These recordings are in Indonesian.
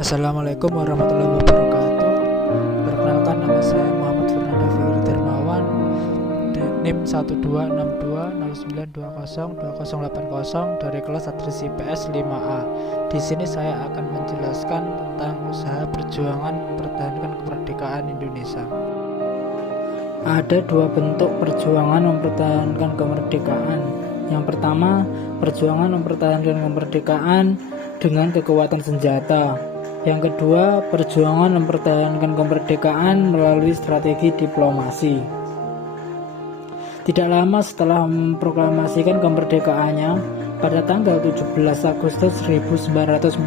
Assalamualaikum warahmatullahi wabarakatuh. Perkenalkan, nama saya Muhammad Fernanda Fikri Dermawan, NIM 126269202080 dari kelas Adres IPS 5A. Di sini saya akan menjelaskan tentang usaha perjuangan mempertahankan kemerdekaan Indonesia. Ada dua bentuk perjuangan mempertahankan kemerdekaan. Yang pertama, perjuangan mempertahankan kemerdekaan dengan kekuatan senjata. Yang kedua, perjuangan mempertahankan kemerdekaan melalui strategi diplomasi. Tidak lama setelah memproklamasikan kemerdekaannya, pada tanggal 17 Agustus 1945,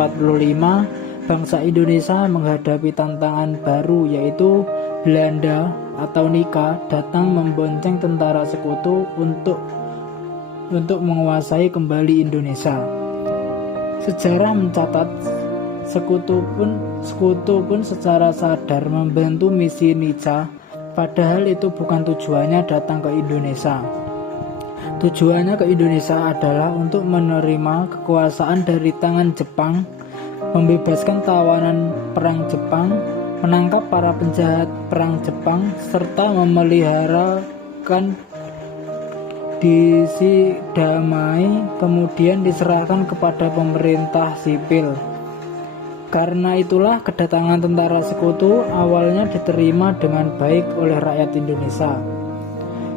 bangsa Indonesia menghadapi tantangan baru, yaitu Belanda atau Nika datang membonceng tentara sekutu untuk menguasai kembali Indonesia. Sejarah mencatat Sekutu pun secara sadar membantu misi Nica, padahal itu bukan tujuannya datang ke Indonesia. Tujuannya ke Indonesia adalah untuk menerima kekuasaan dari tangan Jepang, membebaskan tawanan perang Jepang, menangkap para penjahat perang Jepang, serta memeliharakan disi damai, kemudian diserahkan kepada pemerintah sipil. Karena itulah kedatangan tentara sekutu awalnya diterima dengan baik oleh rakyat Indonesia.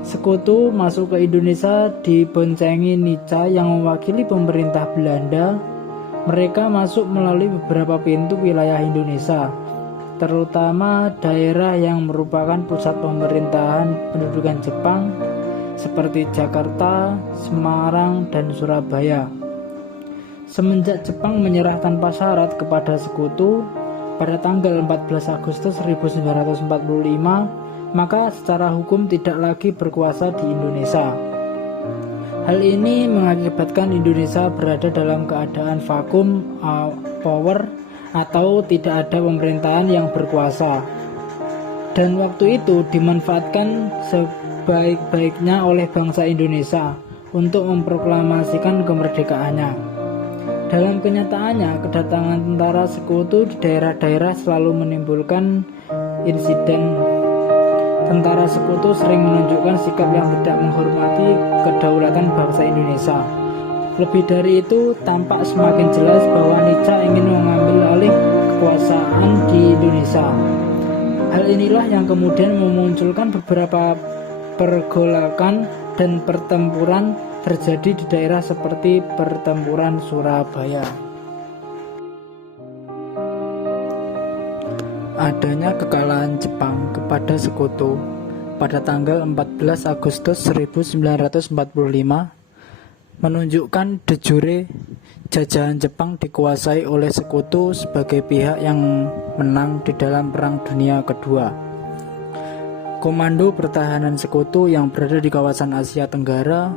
Sekutu masuk ke Indonesia diboncengi Nica yang mewakili pemerintah Belanda. Mereka masuk melalui beberapa pintu wilayah Indonesia, terutama daerah yang merupakan pusat pemerintahan pendudukan Jepang seperti Jakarta, Semarang, dan Surabaya. Semenjak Jepang menyerah tanpa syarat kepada sekutu pada tanggal 14 Agustus 1945, maka secara hukum tidak lagi berkuasa di Indonesia. Hal ini mengakibatkan Indonesia berada dalam keadaan vakum power atau tidak ada pemerintahan yang berkuasa. Dan waktu itu dimanfaatkan sebaik-baiknya oleh bangsa Indonesia untuk memproklamasikan kemerdekaannya. Dalam kenyataannya, kedatangan tentara sekutu di daerah-daerah selalu menimbulkan insiden. Tentara sekutu sering menunjukkan sikap yang tidak menghormati kedaulatan bangsa Indonesia. Lebih dari itu, tampak semakin jelas bahwa Nica ingin mengambil alih kekuasaan di Indonesia. Hal inilah yang kemudian memunculkan beberapa pergolakan dan pertempuran terjadi di daerah seperti pertempuran Surabaya. Adanya kekalahan Jepang kepada sekutu pada tanggal 14 Agustus 1945 menunjukkan de jure jajahan Jepang dikuasai oleh sekutu sebagai pihak yang menang di dalam Perang Dunia Kedua. Komando pertahanan sekutu yang berada di kawasan Asia Tenggara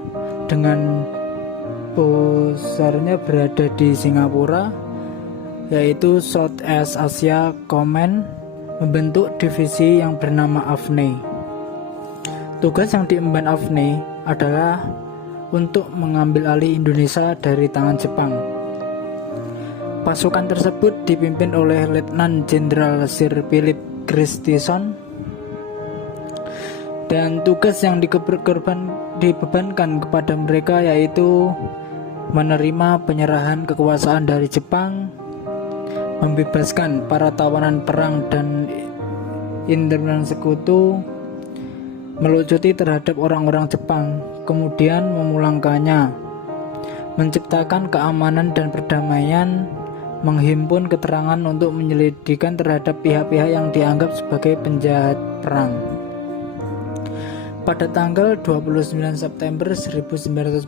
dengan pusarnya berada di Singapura, yaitu Southeast Asia Command, membentuk divisi yang bernama AFNE. Tugas yang diemban AFNE adalah untuk mengambil alih Indonesia dari tangan Jepang. Pasukan tersebut dipimpin oleh Letnan Jenderal Sir Philip Christison, dan tugas yang dibebankan kepada mereka yaitu menerima penyerahan kekuasaan dari Jepang, membebaskan para tawanan perang dan intern sekutu, melucuti terhadap orang-orang Jepang, kemudian memulangkannya, menciptakan keamanan dan perdamaian, menghimpun keterangan untuk menyelidikkan terhadap pihak-pihak yang dianggap sebagai penjahat perang. Pada tanggal 29 September 1945,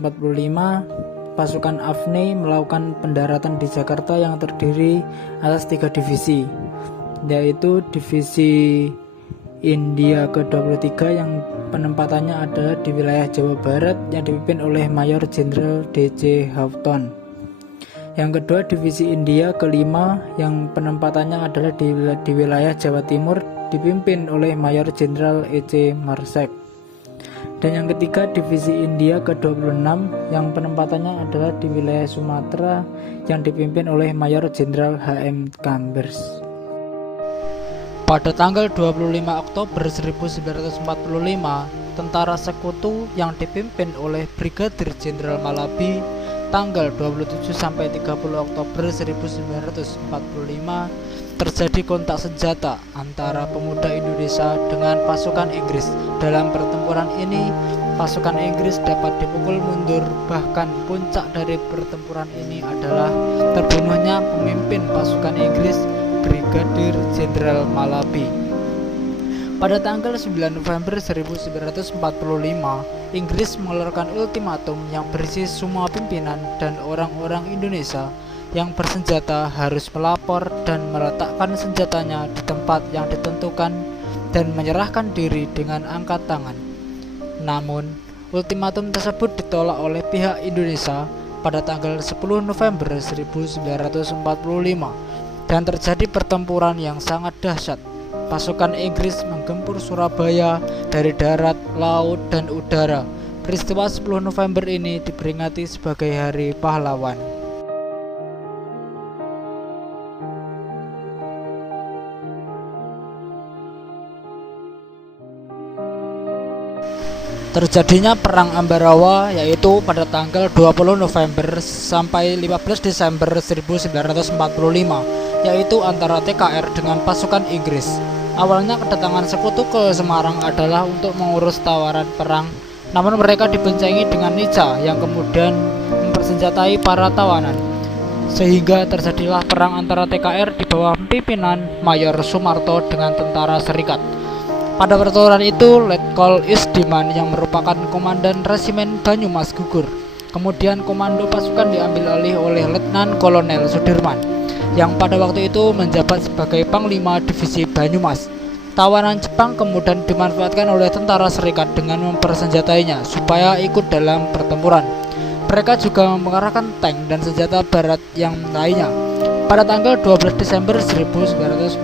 pasukan AFNE melakukan pendaratan di Jakarta yang terdiri atas 3 divisi, yaitu Divisi India ke-23 yang penempatannya adalah di wilayah Jawa Barat yang dipimpin oleh Mayor Jenderal D.C. Houghton. Yang kedua, Divisi India ke-5 yang penempatannya adalah di wilayah Jawa Timur dipimpin oleh Mayor Jenderal E.C. Marsek. Dan yang ketiga, divisi India ke-26 yang penempatannya adalah di wilayah Sumatera yang dipimpin oleh Mayor Jenderal H.M. Chambers. Pada tanggal 25 Oktober 1945, tentara sekutu yang dipimpin oleh Brigadir Jenderal Malabi tanggal 27 sampai 30 Oktober 1945 terjadi kontak senjata antara pemuda Indonesia dengan pasukan Inggris. Dalam pertempuran ini, pasukan Inggris dapat dipukul mundur. Bahkan puncak dari pertempuran ini adalah terbunuhnya pemimpin pasukan Inggris, Brigadir Jenderal Malabi. Pada tanggal 9 November 1945, Inggris mengeluarkan ultimatum yang berisi semua pimpinan dan orang-orang Indonesia yang bersenjata harus melapor dan meletakkan senjatanya di tempat yang ditentukan dan menyerahkan diri dengan angkat tangan. Namun, ultimatum tersebut ditolak oleh pihak Indonesia pada tanggal 10 November 1945 dan terjadi pertempuran yang sangat dahsyat. Pasukan Inggris menggempur Surabaya dari darat, laut, dan udara. Peristiwa 10 November ini diperingati sebagai Hari Pahlawan. Terjadinya Perang Ambarawa yaitu pada tanggal 20 November sampai 15 Desember 1945, yaitu antara TKR dengan pasukan Inggris. Awalnya kedatangan sekutu ke Semarang adalah untuk mengurus tawaran perang, namun mereka dibencengi dengan Nica yang kemudian mempersenjatai para tawanan. Sehingga terjadilah perang antara TKR di bawah pimpinan Mayor Sumarto dengan tentara Serikat. Pada pertempuran itu, Letkol Isdiman yang merupakan komandan resimen Banyumas gugur. Kemudian komando pasukan diambil alih oleh Letnan Kolonel Sudirman, yang pada waktu itu menjabat sebagai Panglima Divisi Banyumas. Tawanan Jepang kemudian dimanfaatkan oleh tentara Serikat dengan mempersenjatainya supaya ikut dalam pertempuran. Mereka juga mengerahkan tank dan senjata barat yang lainnya. Pada tanggal 12 Desember 1945,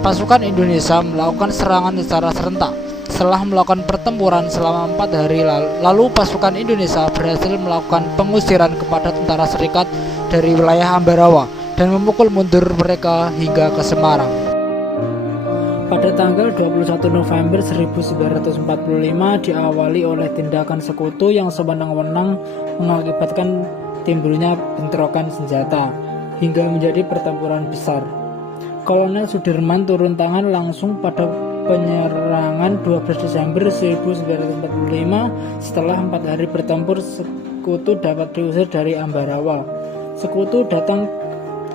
pasukan Indonesia melakukan serangan secara serentak. Setelah melakukan pertempuran selama 4 hari lalu pasukan Indonesia berhasil melakukan pengusiran kepada tentara Serikat dari wilayah Ambarawa dan memukul mundur mereka hingga ke Semarang. Pada tanggal 21 November 1945 diawali oleh tindakan sekutu yang sewenang-wenang mengakibatkan timbulnya bentrokan senjata hingga menjadi pertempuran besar. Kolonel Sudirman turun tangan langsung pada penyerangan 12 Desember 1945. Setelah 4 hari bertempur, sekutu dapat diusir dari Ambarawa. Sekutu datang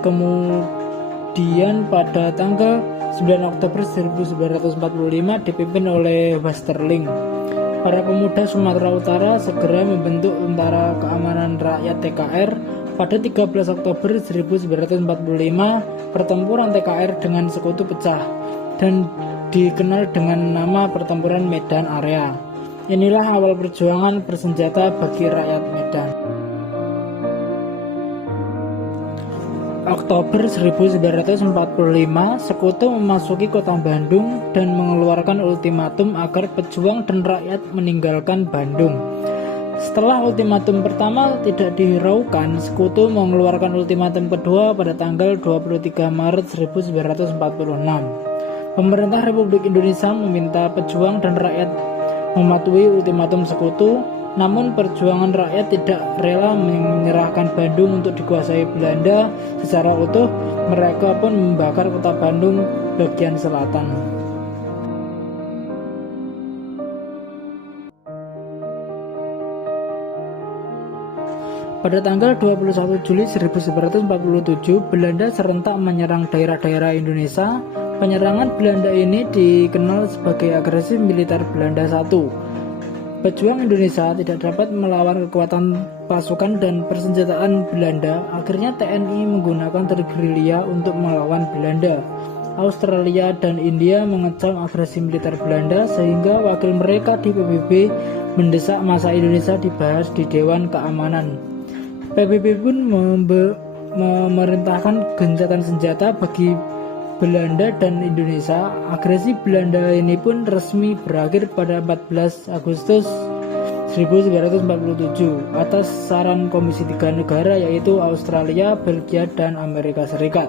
kemudian pada tanggal 9 Oktober 1945 dipimpin oleh Westerling. Para pemuda Sumatera Utara segera membentuk Tentara Keamanan Rakyat TKR. Pada 13 Oktober 1945, pertempuran TKR dengan sekutu pecah dan dikenal dengan nama Pertempuran Medan Area. Inilah awal perjuangan bersenjata bagi rakyat Medan. Oktober 1945, sekutu memasuki kota Bandung dan mengeluarkan ultimatum agar pejuang dan rakyat meninggalkan Bandung. Setelah ultimatum pertama tidak dihiraukan, sekutu mengeluarkan ultimatum kedua pada tanggal 23 Maret 1946. Pemerintah Republik Indonesia meminta pejuang dan rakyat mematuhi ultimatum sekutu, namun perjuangan rakyat tidak rela menyerahkan Bandung untuk dikuasai Belanda secara utuh. Mereka pun membakar kota Bandung bagian selatan. Pada tanggal 21 Juli 1947, Belanda serentak menyerang daerah-daerah Indonesia. Penyerangan Belanda ini dikenal sebagai agresi militer Belanda I. Pejuang Indonesia tidak dapat melawan kekuatan pasukan dan persenjataan Belanda. Akhirnya TNI menggunakan tergerilya untuk melawan Belanda. Australia dan India mengecam agresi militer Belanda sehingga wakil mereka di PBB mendesak masa Indonesia dibahas di Dewan Keamanan. PBB pun memerintahkan gencatan senjata bagi Belanda dan Indonesia. Agresi Belanda ini pun resmi berakhir pada 14 Agustus 1947 atas saran Komisi 3 negara yaitu Australia, Belgia, dan Amerika Serikat.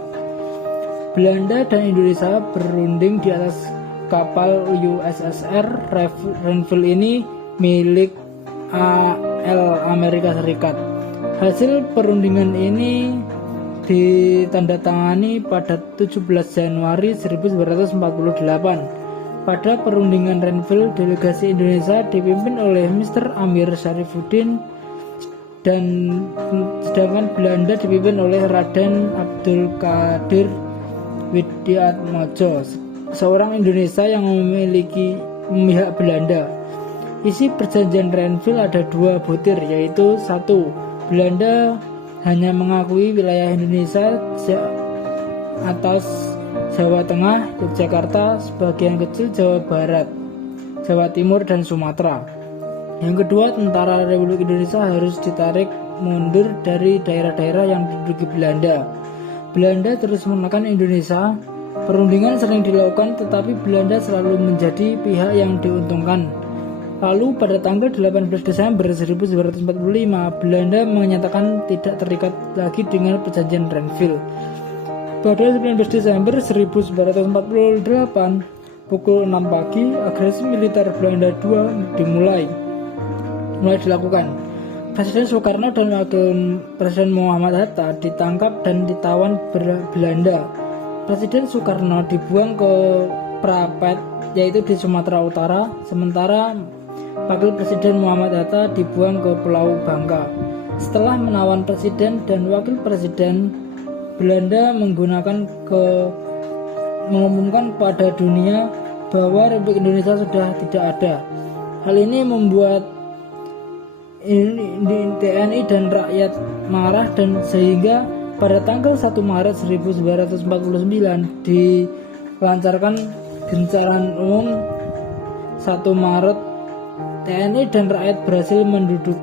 Belanda dan Indonesia berunding di atas kapal USSR Renville ini milik AL Amerika Serikat. Hasil perundingan ini ditandatangani pada 17 Januari 1948. Pada perundingan Renville, delegasi Indonesia dipimpin oleh Mr. Amir Syarifuddin dan sedangkan Belanda dipimpin oleh Raden Abdul Qadir Widiatmojo, seorang Indonesia yang memiliki memihak Belanda. Isi perjanjian Renville ada dua butir, yaitu satu, Belanda hanya mengakui wilayah Indonesia atas Jawa Tengah, Yogyakarta, sebagian kecil Jawa Barat, Jawa Timur, dan Sumatera. Yang kedua, tentara Republik Indonesia harus ditarik mundur dari daerah-daerah yang diduduki Belanda. Belanda terus menekan Indonesia. Perundingan sering dilakukan, tetapi Belanda selalu menjadi pihak yang diuntungkan. Lalu pada tanggal 18 Desember 1945, Belanda menyatakan tidak terikat lagi dengan perjanjian Renville. Pada 19 Desember 1948, pukul 6 pagi, agresi militer Belanda II mulai dilakukan. Presiden Soekarno dan Wakil Presiden Muhammad Hatta ditangkap dan ditawan Belanda. Presiden Soekarno dibuang ke Prapet, yaitu di Sumatera Utara, sementara Wakil Presiden Muhammad Hatta dibuang ke Pulau Bangka. Setelah menawan Presiden dan Wakil Presiden, Belanda mengumumkan pada dunia bahwa Republik Indonesia sudah tidak ada. Hal ini membuat TNI dan rakyat marah, dan sehingga pada tanggal 1 Maret 1949 dilancarkan gencaran umum. 1 Maret TNI dan rakyat berhasil menduduki